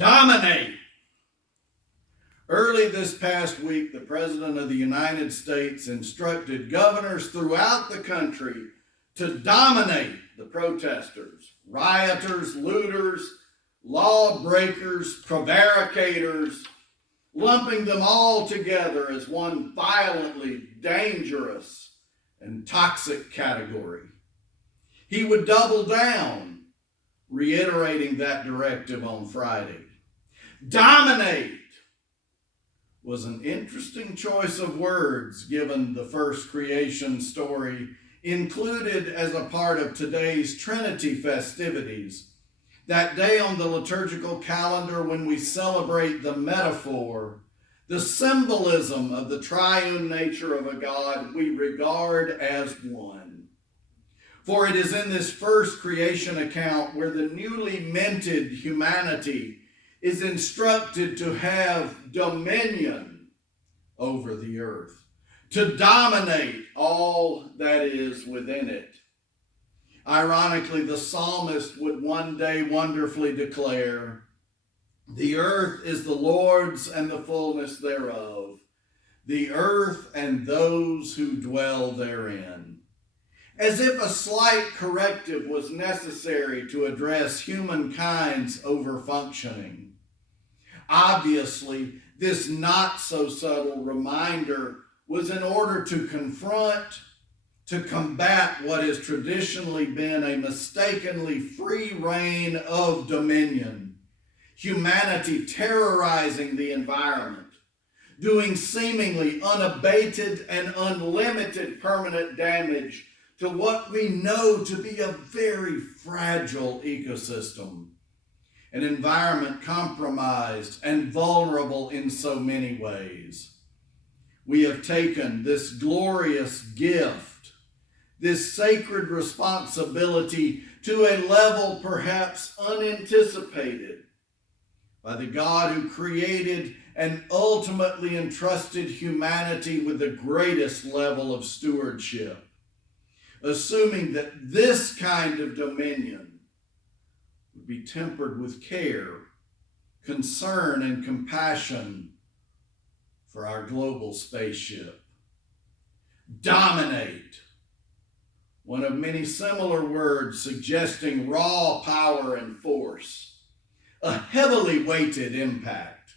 Dominate. Early this past week, the President of the United States instructed governors throughout the country to dominate the protesters, rioters, looters, lawbreakers, prevaricators, lumping them all together as one violently dangerous and toxic category. He would double down, reiterating that directive on Friday. Dominate was an interesting choice of words given the first creation story included as a part of today's Trinity festivities, that day on the liturgical calendar when we celebrate the metaphor, the symbolism of the triune nature of a God we regard as one. For it is in this first creation account where the newly minted humanity is instructed to have dominion over the earth, to dominate all that is within it. Ironically, the psalmist would one day wonderfully declare, "The earth is the Lord's and the fullness thereof, the earth and those who dwell therein," as if a slight corrective was necessary to address humankind's overfunctioning. Obviously, this not-so-subtle reminder was in order to confront, to combat what has traditionally been a mistakenly free reign of dominion, humanity terrorizing the environment, doing seemingly unabated and unlimited permanent damage to what we know to be a very fragile ecosystem, an environment compromised and vulnerable in so many ways. We have taken this glorious gift, this sacred responsibility, to a level perhaps unanticipated by the God who created and ultimately entrusted humanity with the greatest level of stewardship, assuming that this kind of dominion would be tempered with care, concern, and compassion for our global spaceship. Dominate, one of many similar words suggesting raw power and force, a heavily weighted impact.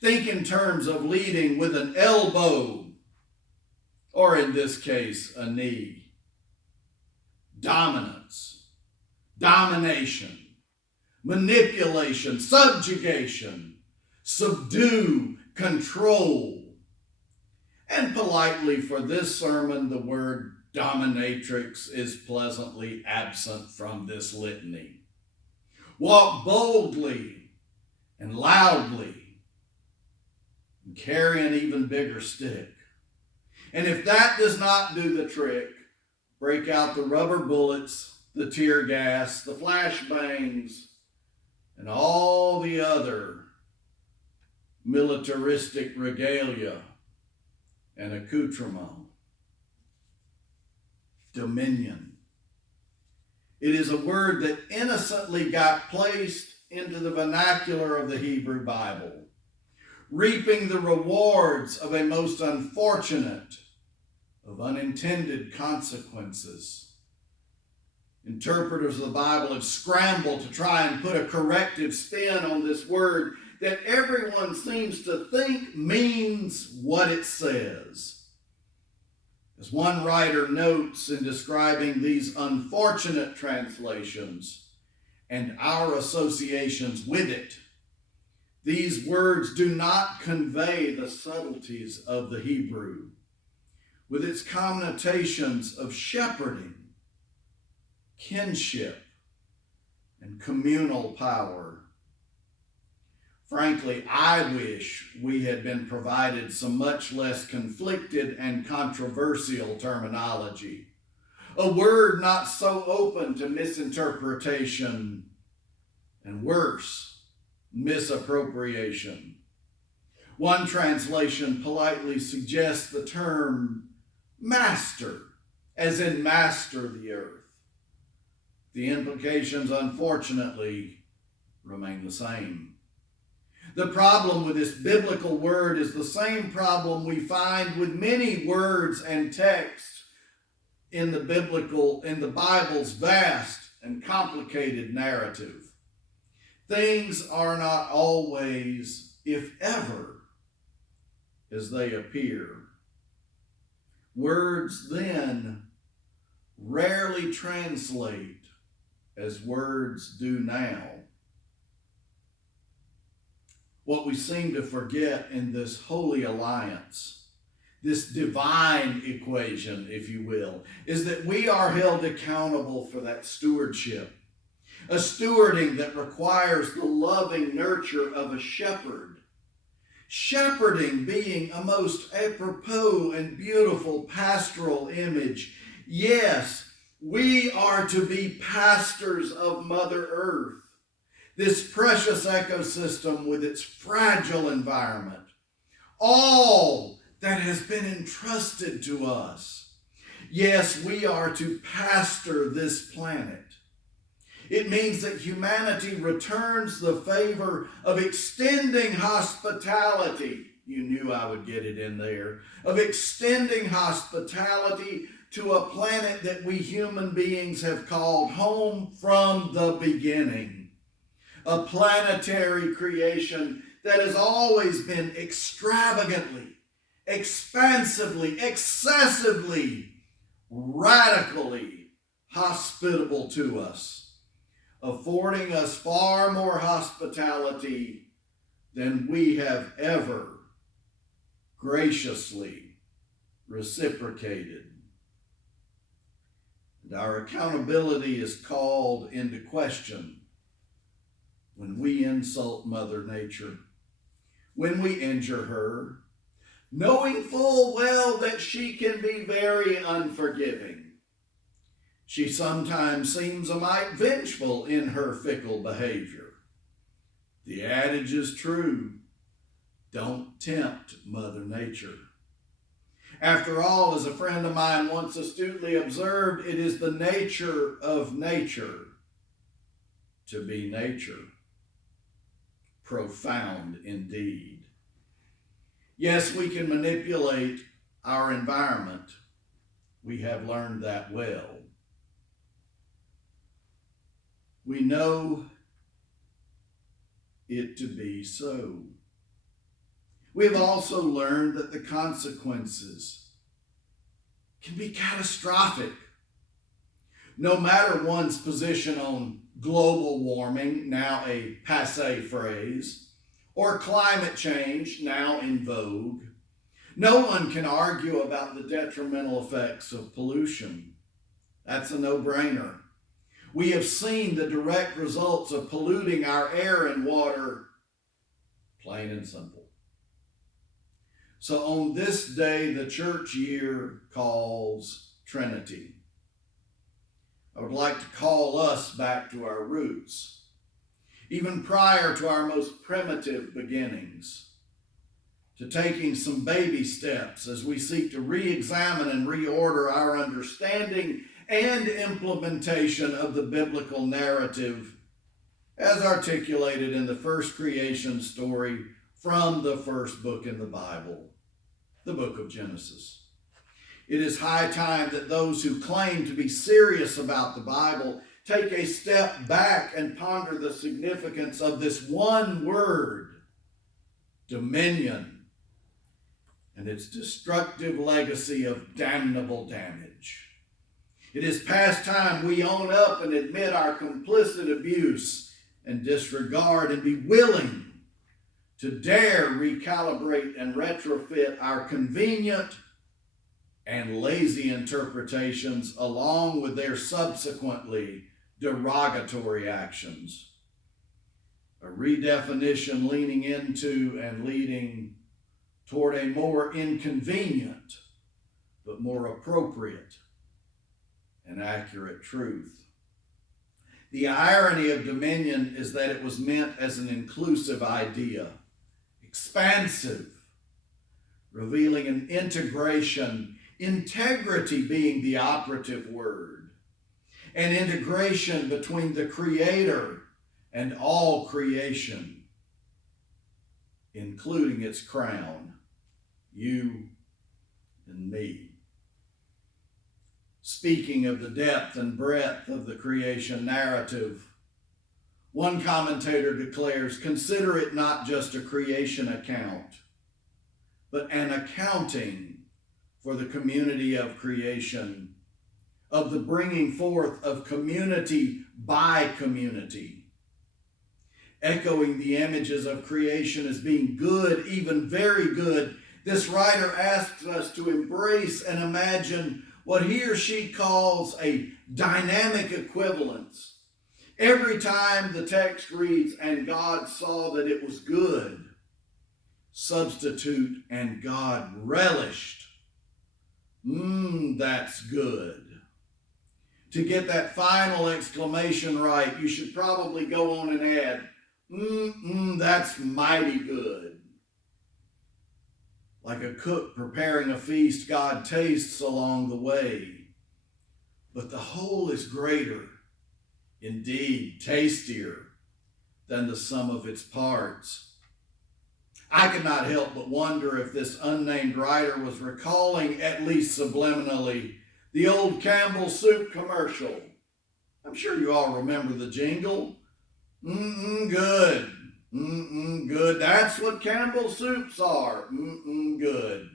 Think in terms of leading with an elbow, or in this case, a knee. Dominance, domination, manipulation, subjugation, subdue, control. And politely for this sermon, the word dominatrix is pleasantly absent from this litany. Walk boldly and loudly and carry an even bigger stick. And if that does not do the trick, break out the rubber bullets, the tear gas, the flashbangs, and all the other militaristic regalia and accoutrement. Dominion. It is a word that innocently got placed into the vernacular of the Hebrew Bible, reaping the rewards of a most unfortunate of unintended consequences. Interpreters of the Bible have scrambled to try and put a corrective spin on this word that everyone seems to think means what it says. As one writer notes in describing these unfortunate translations and our associations with it, these words do not convey the subtleties of the Hebrew, with its connotations of shepherding, kinship, and communal power. Frankly, I wish we had been provided some much less conflicted and controversial terminology, a word not so open to misinterpretation and worse, misappropriation. One translation politely suggests the term master, as in master the earth. The implications, unfortunately, remain the same. The problem with this biblical word is the same problem we find with many words and texts in the Bible's vast and complicated narrative. Things are not always, if ever, as they appear. Words then rarely translate as words do now. What we seem to forget in this holy alliance, this divine equation, if you will, is that we are held accountable for that stewardship. A stewarding that requires the loving nurture of a shepherd. Shepherding being a most apropos and beautiful pastoral image. Yes, we are to be pastors of Mother Earth, this precious ecosystem with its fragile environment. All that has been entrusted to us. Yes, we are to pastor this planet. It means that humanity returns the favor of extending hospitality. You knew I would get it in there. Of extending hospitality to a planet that we human beings have called home from the beginning. A planetary creation that has always been extravagantly, expansively, excessively, radically hospitable to us, affording us far more hospitality than we have ever graciously reciprocated. And our accountability is called into question when we insult Mother Nature, when we injure her, knowing full well that she can be very unforgiving. She sometimes seems a mite vengeful in her fickle behavior. The adage is true, don't tempt Mother Nature. After all, as a friend of mine once astutely observed, it is the nature of nature to be nature. Profound indeed. Yes, we can manipulate our environment. We have learned that well. We know it to be so. We have also learned that the consequences can be catastrophic. No matter one's position on global warming, now a passé phrase, or climate change, now in vogue, no one can argue about the detrimental effects of pollution. That's a no-brainer. We have seen the direct results of polluting our air and water, plain and simple. So on this day, the church year calls Trinity. I would like to call us back to our roots, even prior to our most primitive beginnings, to taking some baby steps as we seek to re-examine and reorder our understanding and implementation of the biblical narrative as articulated in the first creation story from the first book in the Bible, the book of Genesis. It is high time that those who claim to be serious about the Bible take a step back and ponder the significance of this one word, dominion, and its destructive legacy of damnable damage. It is past time we own up and admit our complicit abuse and disregard and be willing to dare recalibrate and retrofit our convenient and lazy interpretations along with their subsequently derogatory actions. A redefinition leaning into and leading toward a more inconvenient but more appropriate and accurate truth. The irony of dominion is that it was meant as an inclusive idea, expansive, revealing an integration, integrity being the operative word, an integration between the Creator and all creation. including its crown, you and me. Speaking of the depth and breadth of the creation narrative, one commentator declares, consider it not just a creation account, but an accounting for the community of creation, of the bringing forth of community by community. Echoing the images of creation as being good, even very good, this writer asks us to embrace and imagine what he or she calls a dynamic equivalence. Every time the text reads, and God saw that it was good, substitute, and God relished. That's good. To get that final exclamation right, you should probably go on and add, that's mighty good. Like a cook preparing a feast, God tastes along the way. But the whole is greater, indeed tastier, than the sum of its parts. I could not help but wonder if this unnamed writer was recalling, at least subliminally, the old Campbell soup commercial. I'm sure you all remember the jingle. Good. Good. That's what Campbell soups are. Good.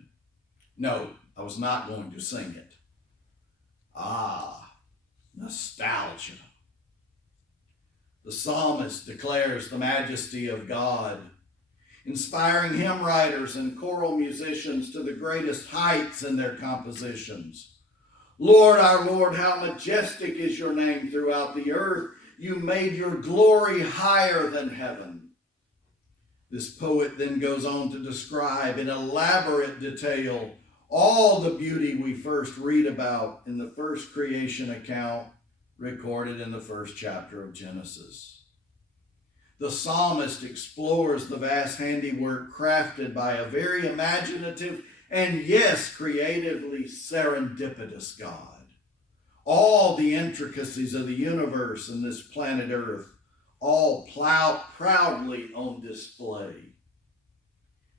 No, I was not going to sing it. Nostalgia. The psalmist declares the majesty of God, inspiring hymn writers and choral musicians to the greatest heights in their compositions. Lord, our Lord, how majestic is your name throughout the earth. You made your glory higher than heaven. This poet then goes on to describe in elaborate detail all the beauty we first read about in the first creation account recorded in the first chapter of Genesis. The psalmist explores the vast handiwork crafted by a very imaginative and, yes, creatively serendipitous God. All the intricacies of the universe and this planet Earth, all proudly on display.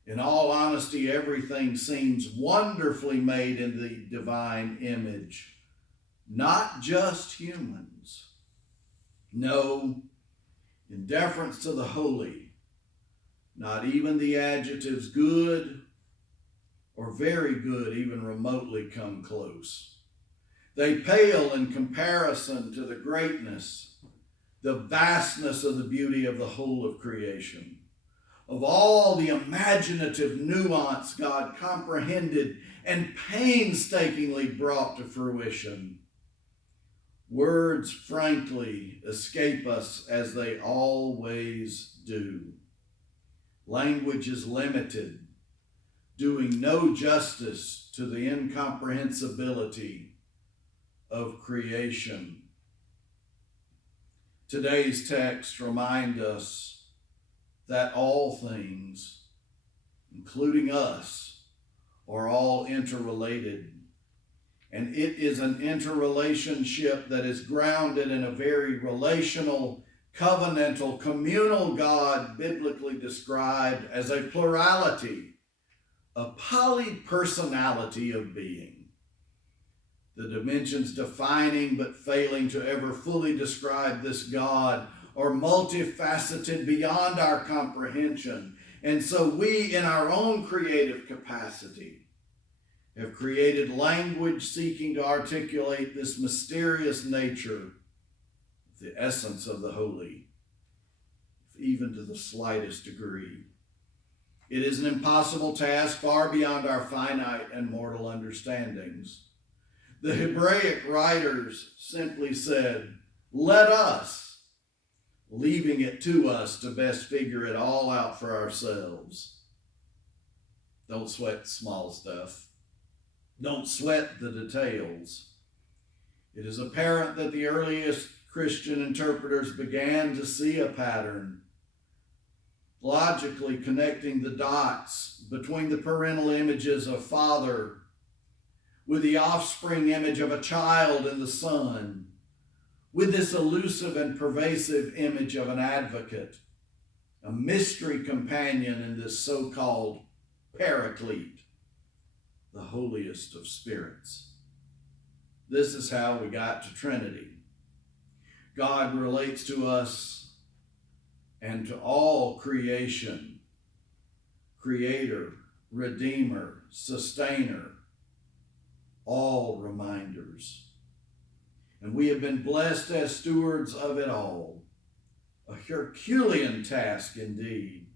In all honesty, everything seems wonderfully made in the divine image. Not just humans. No, in deference to the holy, not even the adjectives good or very good even remotely come close. They pale in comparison to the greatness, the vastness of the beauty of the whole of creation, of all the imaginative nuance God comprehended and painstakingly brought to fruition. Words, frankly, escape us as they always do. Language is limited, doing no justice to the incomprehensibility of creation. Today's texts remind us that all things, including us, are all interrelated. And it is an interrelationship that is grounded in a very relational, covenantal, communal God biblically described as a plurality, a polypersonality of being. The dimensions defining but failing to ever fully describe this God are multifaceted beyond our comprehension. And so we, in our own creative capacity, have created language seeking to articulate this mysterious nature, the essence of the holy, even to the slightest degree. It is an impossible task far beyond our finite and mortal understandings. The Hebraic writers simply said, let us, leaving it to us to best figure it all out for ourselves. Don't sweat small stuff. Don't sweat the details. It is apparent that the earliest Christian interpreters began to see a pattern, logically connecting the dots between the parental images of father with the offspring image of a child in the son, with this elusive and pervasive image of an advocate, a mystery companion in this so-called Paraclete, the holiest of spirits. This is how we got to Trinity. God relates to us and to all creation, creator, redeemer, sustainer, all reminders. And we have been blessed as stewards of it all. A Herculean task indeed.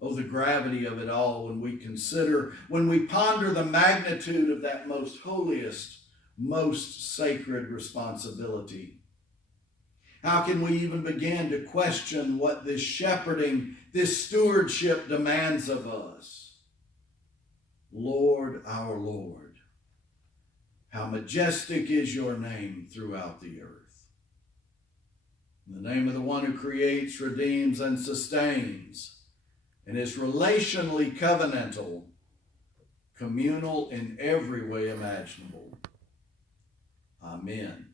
Oh, the gravity of it all when we ponder the magnitude of that most holiest, most sacred responsibility. How can we even begin to question what this shepherding, this stewardship demands of us? Lord, our Lord, how majestic is your name throughout the earth. In the name of the one who creates, redeems, and sustains, and is relationally covenantal, communal in every way imaginable. Amen.